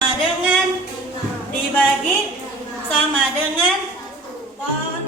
dengan dibagi sama dengan pohon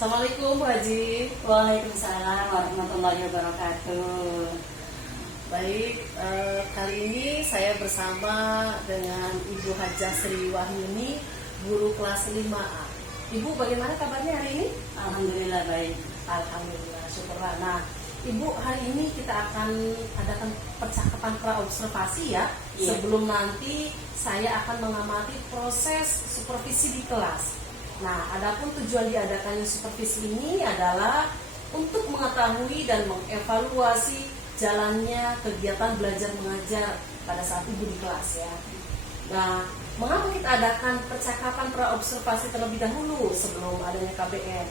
Assalamualaikum Bu Haji. Waalaikumsalam warahmatullahi wabarakatuh. Baik, kali ini saya bersama dengan Ibu Hajah Sri Wahyuni, guru kelas 5A. Ibu, bagaimana kabarnya hari ini? Alhamdulillah baik. Alhamdulillah, syukurlah. Nah, Ibu, hari ini kita akan adakan percakapan pra-observasi ya. Iya. Sebelum nanti saya akan mengamati proses supervisi di kelas. Nah, adapun tujuan diadakannya supervisi ini adalah untuk mengetahui dan mengevaluasi jalannya kegiatan belajar mengajar pada saat Ibu di kelas ya. Nah, mengapa kita adakan percakapan pra-observasi terlebih dahulu sebelum adanya KBM?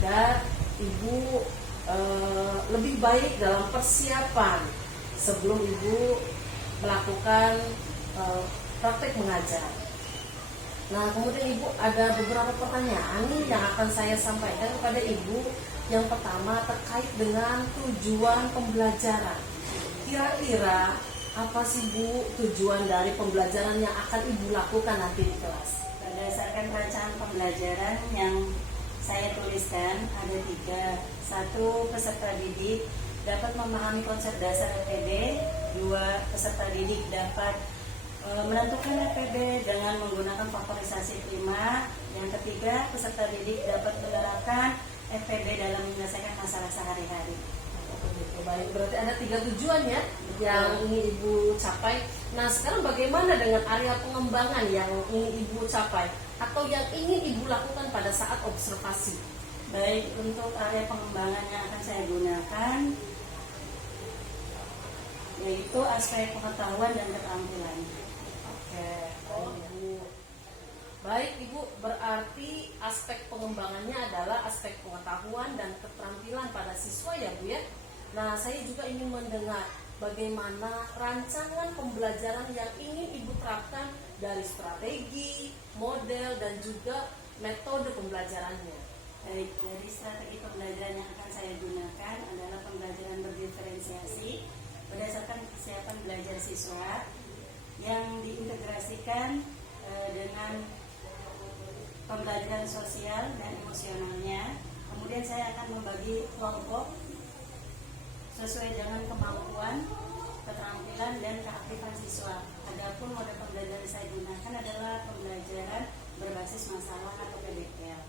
Agar Ibu lebih baik dalam persiapan sebelum Ibu melakukan praktek mengajar. Nah, kemudian Ibu ada beberapa pertanyaan nih yang akan saya sampaikan kepada Ibu. Yang pertama terkait dengan tujuan pembelajaran. Kira-kira apa sih Bu tujuan dari pembelajaran yang akan Ibu lakukan nanti di kelas? Berdasarkan rancangan pembelajaran yang saya tuliskan ada 3. 1. Peserta didik dapat memahami konsep dasar LPD. 2. Peserta didik dapat menentukan LPD dengan menggunakan faktorisasi prima. Yang ketiga, peserta didik dapat menerapkan FPB dalam menyelesaikan masalah sehari-hari. Baik, berarti ada 3 tujuan ya yang ingin Ibu capai. Nah, sekarang bagaimana dengan area pengembangan yang ingin Ibu capai atau yang ingin Ibu lakukan pada saat observasi? Baik, untuk area pengembangan yang akan saya gunakan yaitu aspek pengetahuan dan keterampilan. Ibu. Baik Ibu, berarti aspek pengembangannya adalah aspek pengetahuan dan keterampilan pada siswa ya Bu ya. Nah, saya juga ingin mendengar bagaimana rancangan pembelajaran yang ingin Ibu terapkan dari strategi, model, dan juga metode pembelajarannya. Baik, dari strategi pembelajaran yang akan saya gunakan adalah pembelajaran berdiferensiasi berdasarkan kesiapan belajar siswa yang diintegrasikan dengan pembelajaran sosial dan emosionalnya. Kemudian saya akan membagi kelompok sesuai dengan kemampuan, keterampilan, dan keaktifan siswa. Adapun mode pembelajaran yang saya gunakan adalah pembelajaran berbasis masalah atau PBL.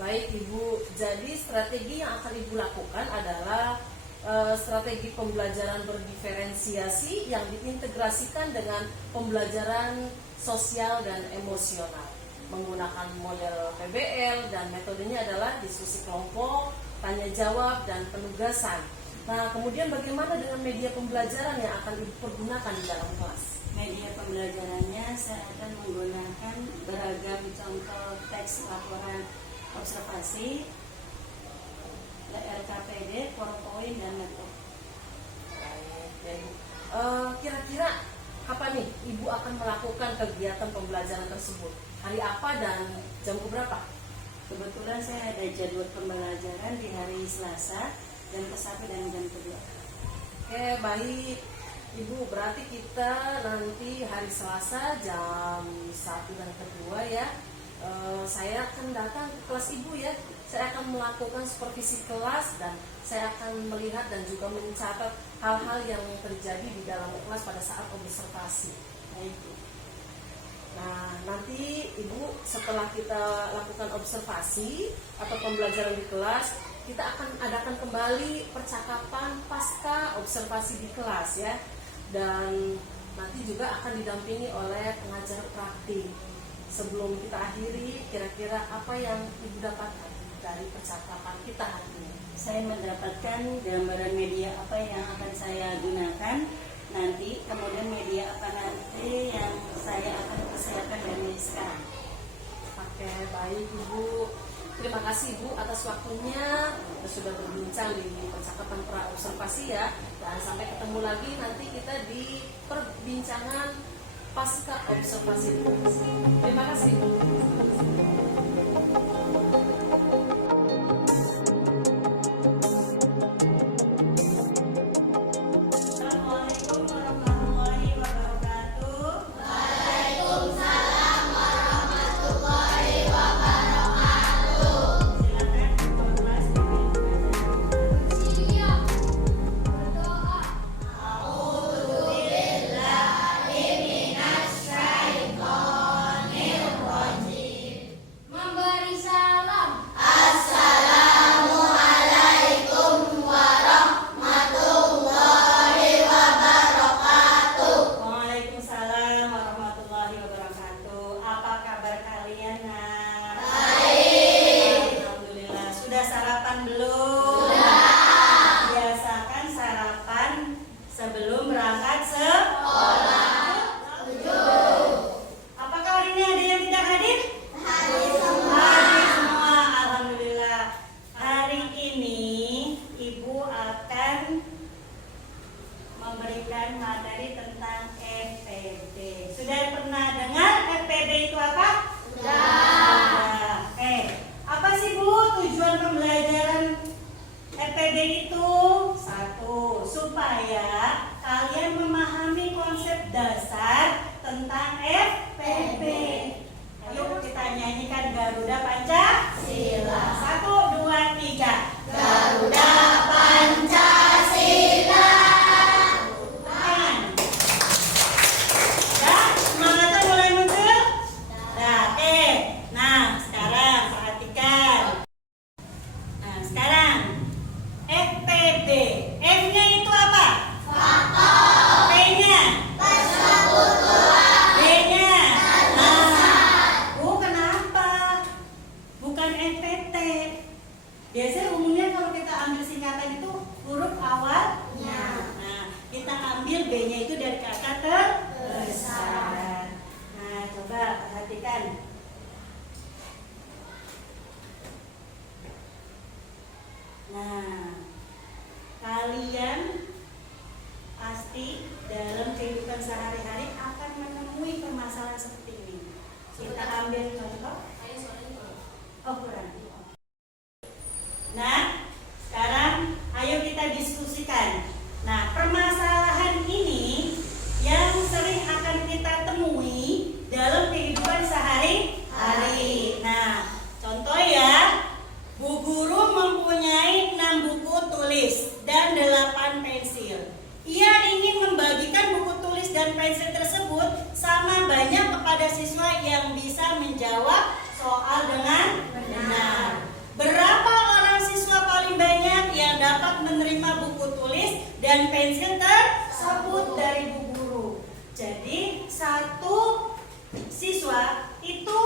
Baik Ibu, jadi strategi yang akan Ibu lakukan adalah strategi pembelajaran berdiferensiasi yang diintegrasikan dengan pembelajaran sosial dan emosional menggunakan model PBL, dan metodenya adalah diskusi kelompok, tanya jawab, dan penugasan. Nah, kemudian bagaimana dengan media pembelajaran yang akan Ibu pergunakan di dalam kelas? Media pembelajarannya saya akan menggunakan beragam contoh teks laporan observasi, LKPD, PowerPoint, dan laptop. Kira-kira kapan nih Ibu akan melakukan kegiatan pembelajaran tersebut? Hari apa dan jam berapa? Kebetulan saya ada jadwal pembelajaran di hari Selasa, jam ke-1 dan jam ke-2. Oke, baik Ibu, berarti kita nanti hari Selasa jam 1 dan ke-2 ya. Saya akan datang ke kelas Ibu ya. Saya akan melakukan supervisi kelas dan saya akan melihat dan juga mencatat hal-hal yang terjadi di dalam kelas pada saat observasi. Baik. Nah, nanti Ibu setelah kita lakukan observasi atau pembelajaran di kelas, kita akan adakan kembali percakapan pasca observasi di kelas ya. Dan nanti juga akan didampingi oleh pengajar praktik. Sebelum kita akhiri, kira-kira apa yang Ibu dapatkan dari percakapan kita hari ini? Saya mendapatkan gambaran media apa yang akan saya gunakan nanti, kemudian media apa nanti yang saya akan persiapkan dari sekarang. Baik Ibu. Terima kasih Ibu atas waktunya. Kita sudah berbincang di percakapan pra-observasi ya. Dan sampai ketemu lagi nanti kita di perbincangan pasca observasi. Terima kasih. Assalamualaikum warahmatullahi wabarakatuh. Silakan ketua kelas Memberi salam. Waalaikumsalam warahmatullahi wabarakatuh. Apa kabar kalian, Nak? Alhamdulillah. Sudah sarapan belum? Sudah. Biasakan sarapan sebelum berangkat sekolah. Apakah hari ini ada yang tidak hadir? Hadir semua. Alhamdulillah. Hari ini Ibu akan memberikan materi tentang FPD. Sudah pernah dengar FPD itu apa? Sudah. Apa sih Bu tujuan pembelajaran FPD itu? Satu, supaya kalian memahami konsep dasar tentang FPD. Ayo kita nyanyikan Garuda Pancasila. 1, 2, 3. Garuda Pancasila. Tangan. Ya, semangatnya mulai muncul? Nah, oke. Nah, sekarang perhatikan. Nah, sekarang FPD. F-nya itu apa? Faktor. P-nya? D-nya? Kenapa? Bukan FPT. Biasanya umumnya kalau kita ambil singkatan itu huruf awalnya. Nah, kita ambil B-nya itu dari kata terbesar. Nah, coba perhatikan. Nah, kalian pasti dalam kehidupan sehari-hari akan menemui permasalahan seperti ini. Kita ambil contoh. Oh, kurang. Nah, sekarang ayo kita diskusikan. Nah, permasalahan ini yang sering akan kita temui dalam kehidupan sehari-hari. Nah, contoh ya, Bu Guru mempunyai 6 buku tulis dan 8 pensil. Ia ingin membagikan buku tulis dan pensil tersebut sama banyak kepada siswa yang bisa menjawab soal dengan benar. Berapa orang siswa paling banyak yang dapat menerima buku tulis dan pensil tersebut dari Bu Guru? Jadi satu siswa itu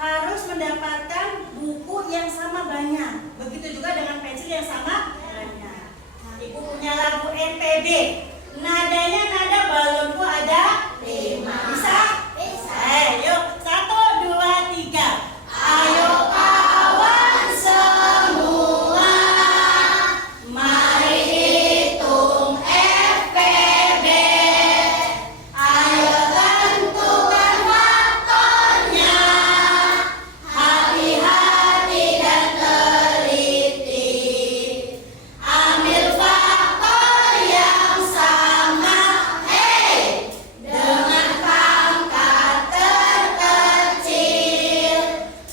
harus mendapatkan buku yang sama banyak. Begitu juga dengan pensil yang sama banyak. Ibu punya lagu NPB. Nadanya nada balonku ada 5. Bisa? Yuk, 1, 2, 3. Ayo kawan semua, mari hitung FPB. Ayo tentukan faktornya, hati-hati dan teliti. Ambil faktor yang sama, dengan pangkat terkecil.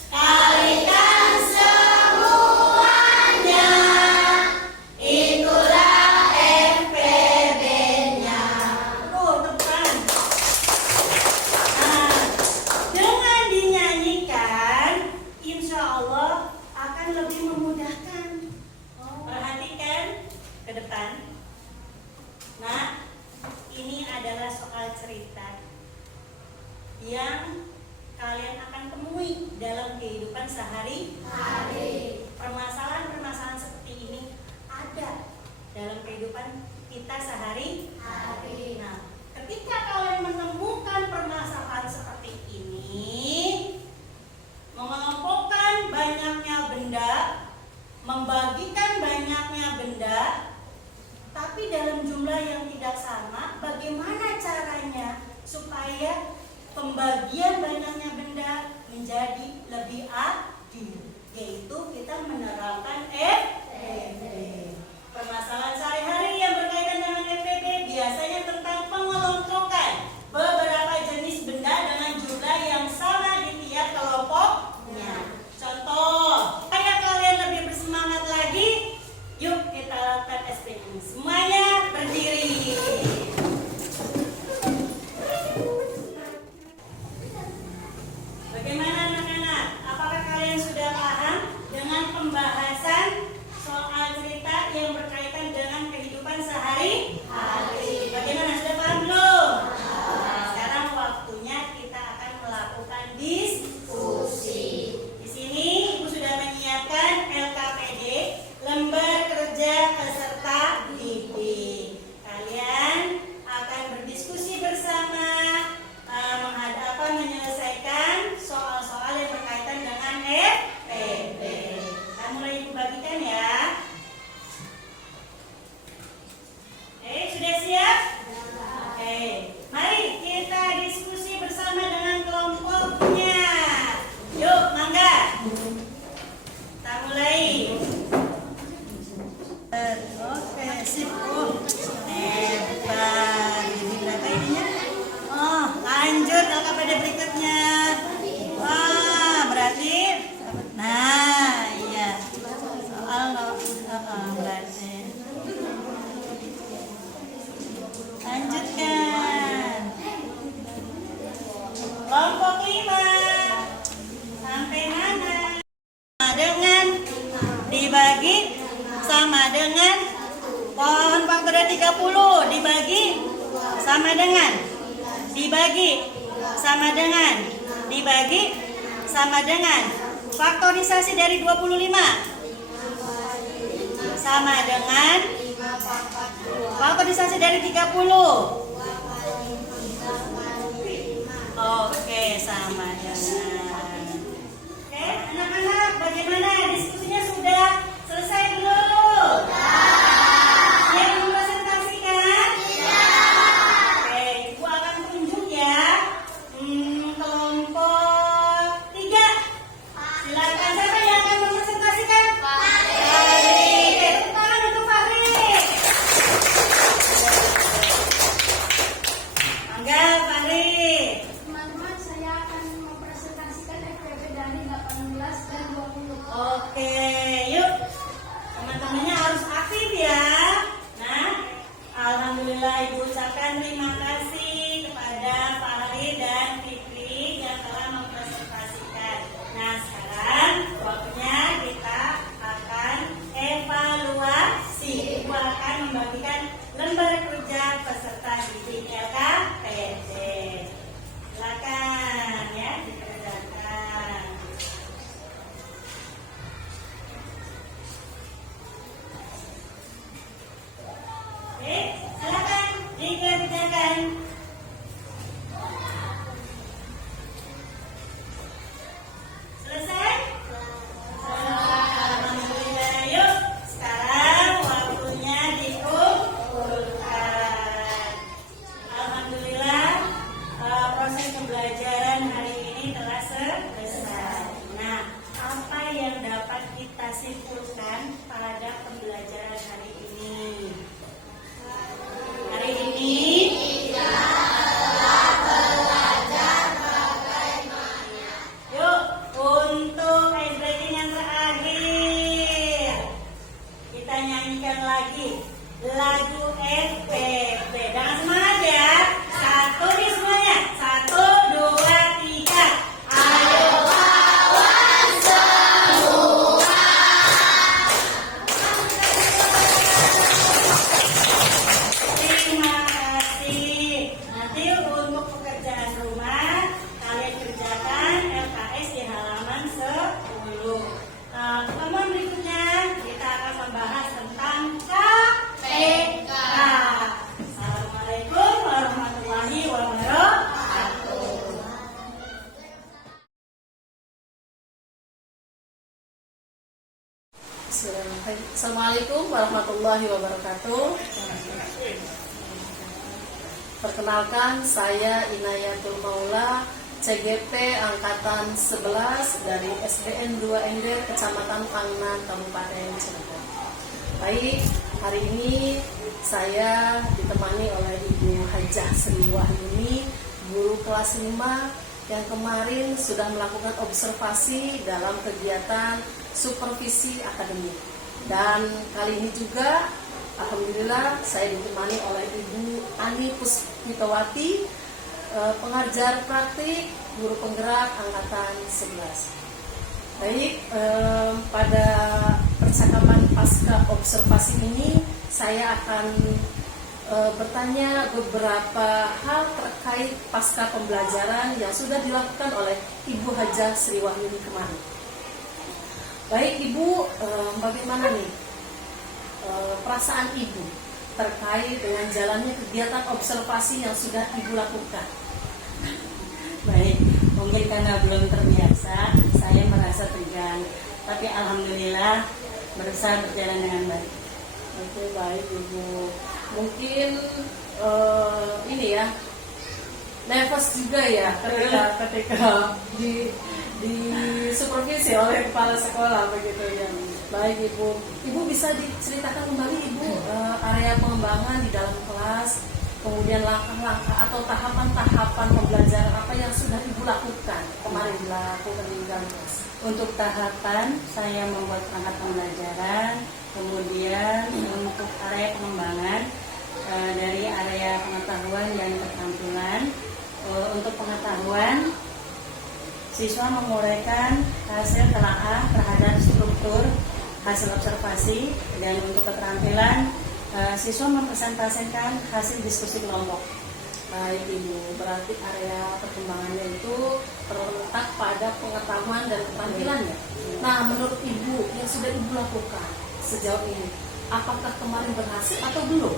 Kalikan semuanya, itulah FPB-nya. Teman. Nah, dengan dinyanyikan, insya Allah akan lebih memudahkan. Perhatikan ke depan. Nah, ini adalah soal cerita yang kalian akan temui dalam kehidupan sehari-hari. Permasalahan-permasalahan seperti ini ada dalam kehidupan kita sehari-hari. Nah, ketika kalian menemukan permasalahan seperti ini, mau ngomong dibagi sama dengan pohon faktor dari 30 dibagi sama dengan dibagi sama dengan dibagi sama dengan faktorisasi dari 25 sama dengan faktorisasi dari 30. Oke, sama dengan. Oke, anak-anak, bagaimana diskusinya sudah selesai belum? Yang mempresentasikan? Oke, Ibu akan tunjuk ya. Kelompok 3. Silakan, siapa yang akan mempresentasikan? Fahri. Tepuk tangan untuk Fahri. Mangga, Fahri. Teman-teman, saya akan mempresentasikan FPP dari 18 dan 20. Oke, yuk. Teman-temannya harus aktif ya. Nah, alhamdulillah Ibu ucapkan terima kasih kepada Fahri dan Fikri yang telah mempresentasikan. Nah, sekarang waktunya kita akan evaluasi. Ibu akan membagikan lembar kerja peserta didik LKPD. Silakan ya dikerjakan. Oke, silakan dikerjakan. Selesai? Alhamdulillah. Yuk, sekarang waktunya dikumpulkan. Alhamdulillah, proses pembelajaran hari ini telah selesai. Nah, apa yang dapat kita simpulkan pada pembelajaran hari ini? Hari ini yuk, untuk ice breaking yang terakhir kita nyanyikan lagi lagu FPP. Jangan semangat ya. Satu nih semuanya. 1, 2, 3. Ayo kawan semua. Terima kasih. Nanti untuk pekerjaan rumah kalian kerjakan LKS di halaman 10. Pertemuan berikutnya kita akan membahas tentang KPK. Assalamualaikum warahmatullahi wabarakatuh. Assalamualaikum warahmatullahi wabarakatuh. Perkenalkan, saya Inayatul Maula, CGP Angkatan 11 dari SDN 2 Ender, Kecamatan Pangnan, Kabupaten Cirebon. Baik, hari ini saya ditemani oleh Ibu Hajah Sri Wahyuni, guru kelas 5 yang kemarin sudah melakukan observasi dalam kegiatan supervisi akademik. Dan kali ini juga alhamdulillah saya ditemani oleh Ibu Ani Puspitawati, pengajar praktik guru penggerak angkatan 11. Baik, pada percakapan pasca observasi ini saya akan bertanya beberapa hal terkait pasca pembelajaran yang sudah dilakukan oleh Ibu Hajah Sri Wahyuni kemarin. Baik Ibu, bagaimana nih perasaan Ibu terkait dengan jalannya kegiatan observasi yang sudah Ibu lakukan? Baik, mungkin karena belum terbiasa, saya merasa tegang. Tapi alhamdulillah berusaha berjalan dengan baik. Oke, baik Ibu. Mungkin ini ya, nervous juga ya ketika di supervisi oleh kepala sekolah begitu ya. Baik Ibu, Ibu bisa diceritakan kembali Ibu area pengembangan di dalam kelas, kemudian langkah-langkah atau tahapan-tahapan pembelajaran apa yang sudah Ibu lakukan kemarin dilakukan di dalam kelas. Untuk tahapan, saya membuat perangkat pembelajaran, kemudian untuk area pengembangan dari area pengetahuan dan keterampilan. Untuk pengetahuan, siswa menguraikan hasil telaah terhadap struktur hasil observasi, dan untuk keterampilan siswa mempresentasikan hasil diskusi kelompok. Baik Ibu, berarti area perkembangannya itu terletak pada pengetahuan dan keterampilannya. Nah, menurut Ibu yang sudah Ibu lakukan sejauh ini, apakah kemarin berhasil atau belum?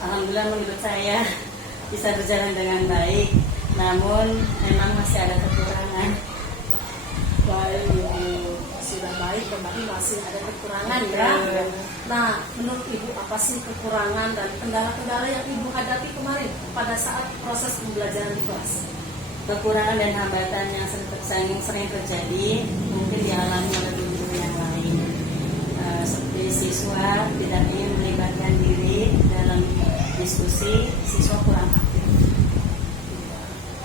Alhamdulillah menurut saya bisa berjalan dengan baik, namun memang masih ada kekurangan. Baik Ibu, sudah baik tetapi masih ada kekurangan ya. Nah, menurut Ibu apa sih kekurangan dan kendala-kendala yang Ibu hadapi kemarin pada saat proses pembelajaran di kelas? Kekurangan dan hambatan yang sering terjadi mungkin dialami oleh guru yang lain, seperti siswa tidak ingin melibatkan diri dalam diskusi, siswa kurang aktif.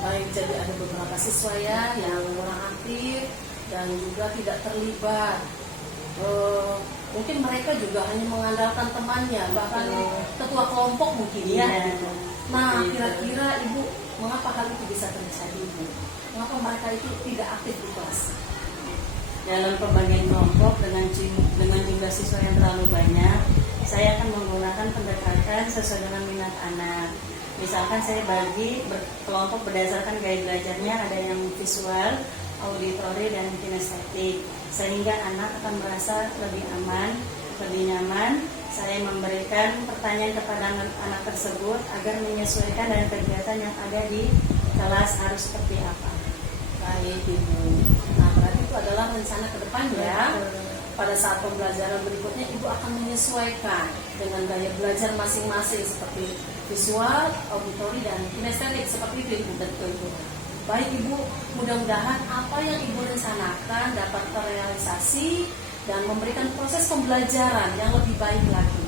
Baik, jadi ada beberapa siswa ya yang kurang aktif dan juga tidak terlibat. Mungkin mereka juga hanya mengandalkan temannya, bahkan ketua kelompok mungkin ya. Iya. Nah, kira-kira Ibu, mengapa hal itu bisa terjadi Ibu? Mengapa mereka itu tidak aktif di kelas? Dalam pembagian kelompok dengan jumlah siswa yang terlalu banyak, saya akan menggunakan pendekatan sesuai dengan minat anak. Misalkan saya bagi kelompok berdasarkan gaya belajarnya, ada yang visual, auditori, dan kinestetik, sehingga anak akan merasa lebih aman, lebih nyaman. Saya memberikan pertanyaan kepada anak tersebut agar menyesuaikan dengan kegiatan yang ada di kelas harus seperti apa. Baik Ibu. Nah, berarti itu adalah rencana ke depan ya. Pada saat pembelajaran berikutnya Ibu akan menyesuaikan dengan gaya belajar masing-masing seperti visual, auditori, dan kinestetik seperti itu Ibu. Betul. Baik Ibu, mudah-mudahan apa yang Ibu rencanakan dapat terrealisasi dan memberikan proses pembelajaran yang lebih baik lagi.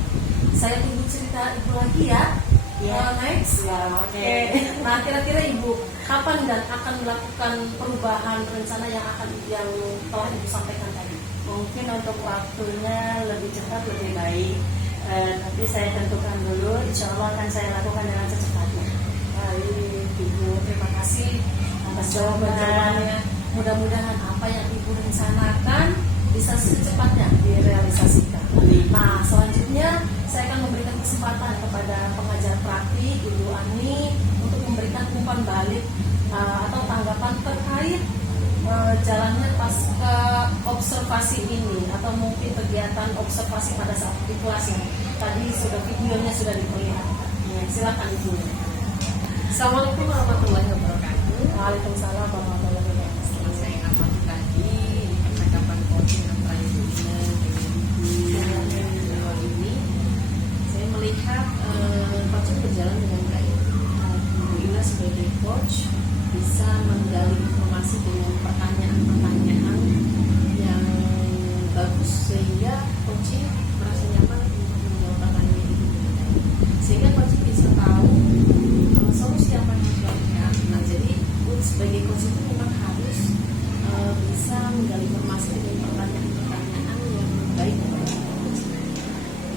Saya tunggu cerita Ibu lagi ya. Next. Ya, Oke. Nah, kira-kira Ibu kapan dan akan melakukan perubahan rencana yang telah Ibu sampaikan tadi? Mungkin untuk waktunya lebih cepat lebih baik, tapi saya tentukan dulu. Insya Allah akan saya lakukan dengan secepatnya. Baik Ibu, terima kasih atas jawabannya. Mudah-mudahan apa yang Ibu rencanakan bisa secepatnya direalisasikan. Nah, selanjutnya saya akan memberikan kesempatan kepada pengajar praktik Ibu Ani untuk memberikan umpan balik atau tanggapan terkait jalannya pasca observasi ini, atau mungkin kegiatan observasi pada saat di kelas yang tadi videonya sudah diperlihatkan. Ya, silakan Ibu. Assalamualaikum warahmatullahi wabarakatuh. Waalaikumsalam warahmatullahi wabarakatuh. Setelah saya amati tadi di percakapan coaching antara ibunya dengan ibu ini, saya melihat coaching berjalan dengan baik. Ibu Ina sebagai coach bisa menggali informasi dengan pertanyaan-pertanyaan yang bagus, sehingga coaching merasa nyaman untuk menjawab pertanyaan itu dengan baik. Sehingga coaching bisa tahu solusi apa yang harus dilakukan. Nah, jadi sebagai coach itu memang harus bisa menggali informasi dengan pertanyaan-pertanyaan yang baik kepada coach.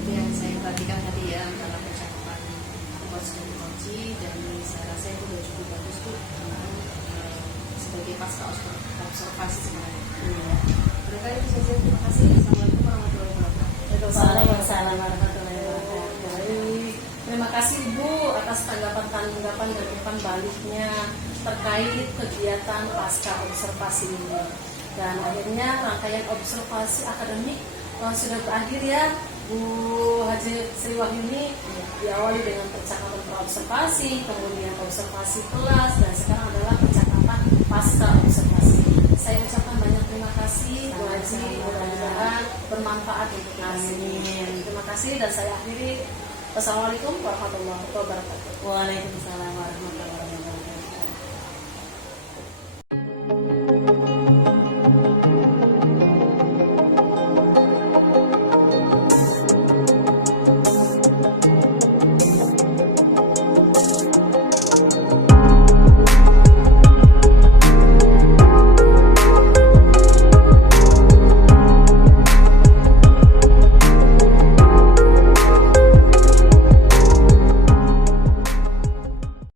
Itu yang saya perhatikan tadi ya, antara percakapan coach dan coach, dan saya rasa itu sudah cukup bagus tuh sebagai pasca observasi sekarang. Barangkali itu saja, terima kasih. Assalamualaikum warahmatullahi wabarakatuh. Waalaikumsalam warahmatullahi wabarakatuh. Baik. Terima kasih Ibu atas tanggapan dan umpan baliknya terkait kegiatan pasca observasi ini. Dan akhirnya rangkaian observasi akademik sudah berakhir ya, Bu Haji Sri Wahyuni. Diawali dengan percakapan praobservasi, kemudian observasi kelas, dan sekarang adalah percakapan pasca observasi. Saya ucapkan banyak terima kasih Bu Haji, mudah-mudahan bermanfaat untuk kami. Terima kasih dan saya akhiri. Wassalamualaikum warahmatullahi wabarakatuh. Waalaikumsalam warahmatullahi wabarakatuh.